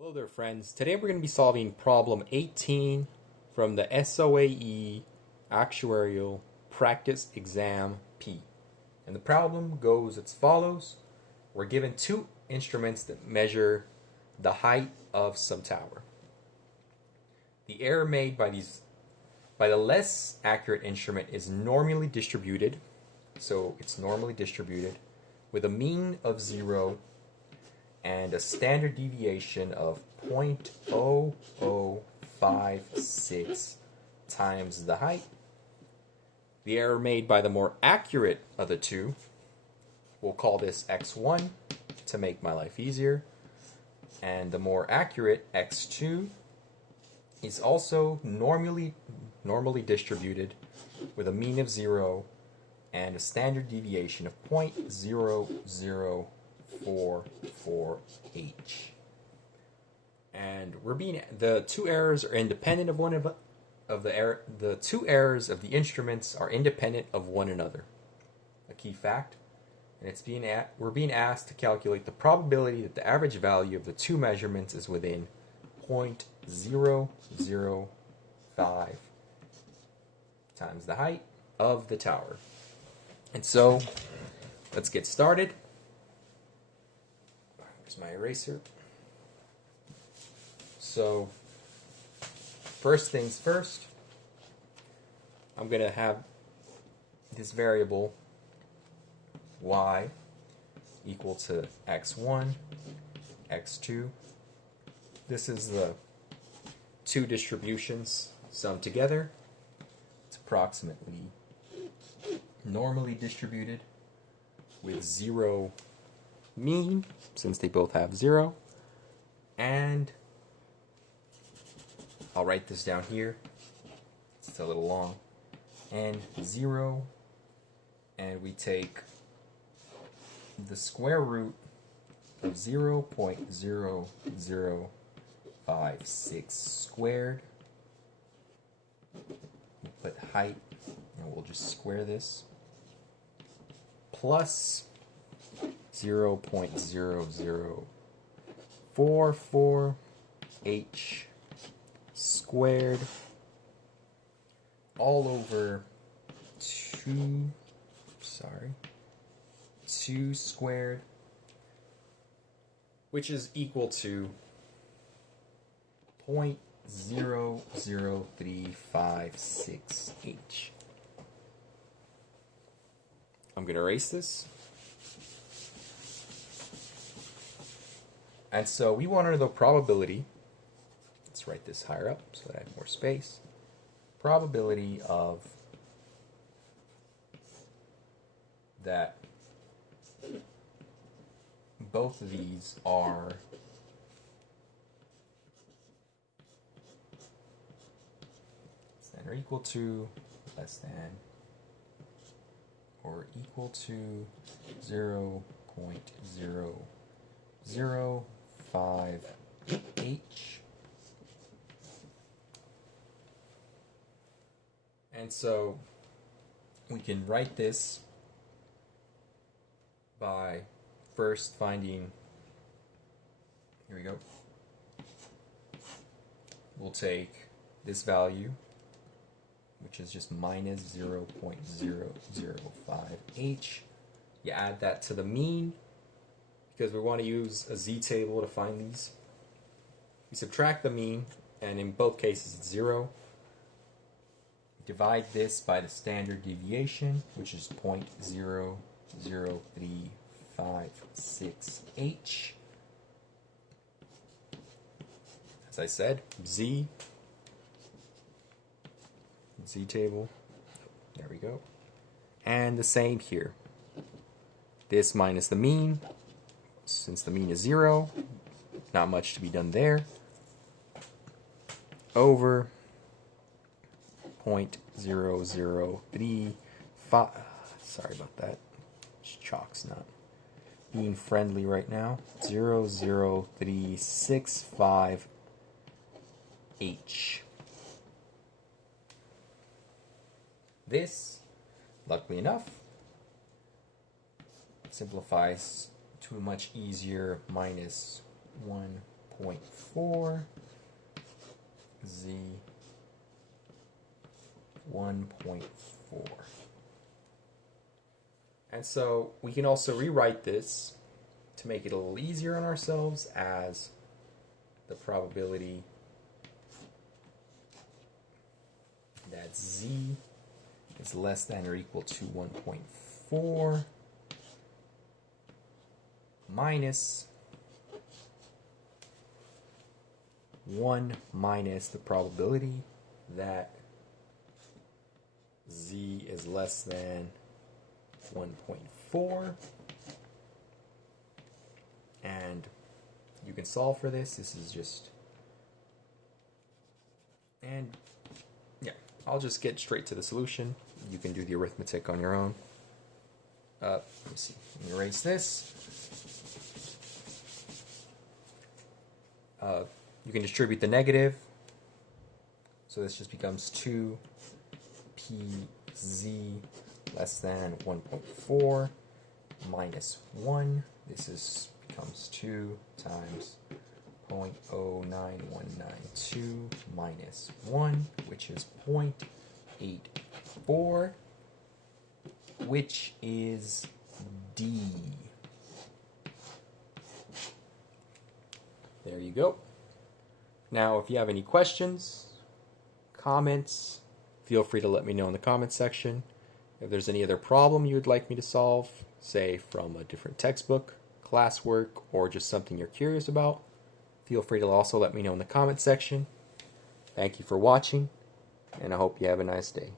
Hello there, friends. Today we're going to be solving problem 18 from the SOA Actuarial Practice Exam P. And the problem goes as follows. We're given two instruments that measure the height of some tower. The error made by the less accurate instrument is normally distributed. So it's normally distributed with a mean of 0 and a standard deviation of 0.0056 times the height. The error made by the more accurate of the two, we'll call this x1 to make my life easier, and the more accurate x2 is also normally distributed with a mean of 0 and a standard deviation of 0.0044H. And the two errors are independent of the two errors of the instruments are independent of one another. A key fact, and we're being asked to calculate the probability that the average value of the two measurements is within 0.005 times the height of the tower. And so, let's get started. Here's my eraser. So, first things first, I'm going to have this variable y equal to x1, x2. This is the two distributions summed together. It's approximately normally distributed with 0 mean, since they both have 0, and I'll write this down here, it's a little long, and 0, and we take the square root of 0.0056 squared. We'll put height, and we'll just square this, plus 0.0044H squared all over 2 squared, which is equal to 0.00356H. I'm going to erase this. And so we want to know the probability. Let's write this higher up so that I have more space. Probability of that both of these are less than or equal to, less than or equal to 0.005H. And so we can write this by first finding, here we go, we'll take this value, which is just minus 0.005H. You add that to the mean, because we want to use a z-table to find these. We subtract the mean, and in both cases it's 0. Divide this by the standard deviation, which is 0.00356H. As I said, z-table, there we go. And the same here. This minus the mean, since the mean is 0, not much to be done there, over 0.0035, sorry about that, chalk's not being friendly right now, 0.00365H. This, luckily enough, simplifies to a much easier minus 1.5 1.4, z 1.4. And so we can also rewrite this to make it a little easier on ourselves as the probability that z is less than or equal to 1.4 minus 1 minus the probability that z is less than 1.4. And you can solve for this. This is just, and yeah, I'll just get straight to the solution. You can do the arithmetic on your own. Let me see. Let me erase this. You can distribute the negative. So this just becomes 2pz less than 1.4 minus 1. This becomes 2 times 0.09192 minus 1, which is 0.84, which is D. There you go. Now, if you have any questions, comments, feel free to let me know in the comment section. If there's any other problem you would like me to solve, say from a different textbook, classwork, or just something you're curious about, feel free to also let me know in the comment section. Thank you for watching, and I hope you have a nice day.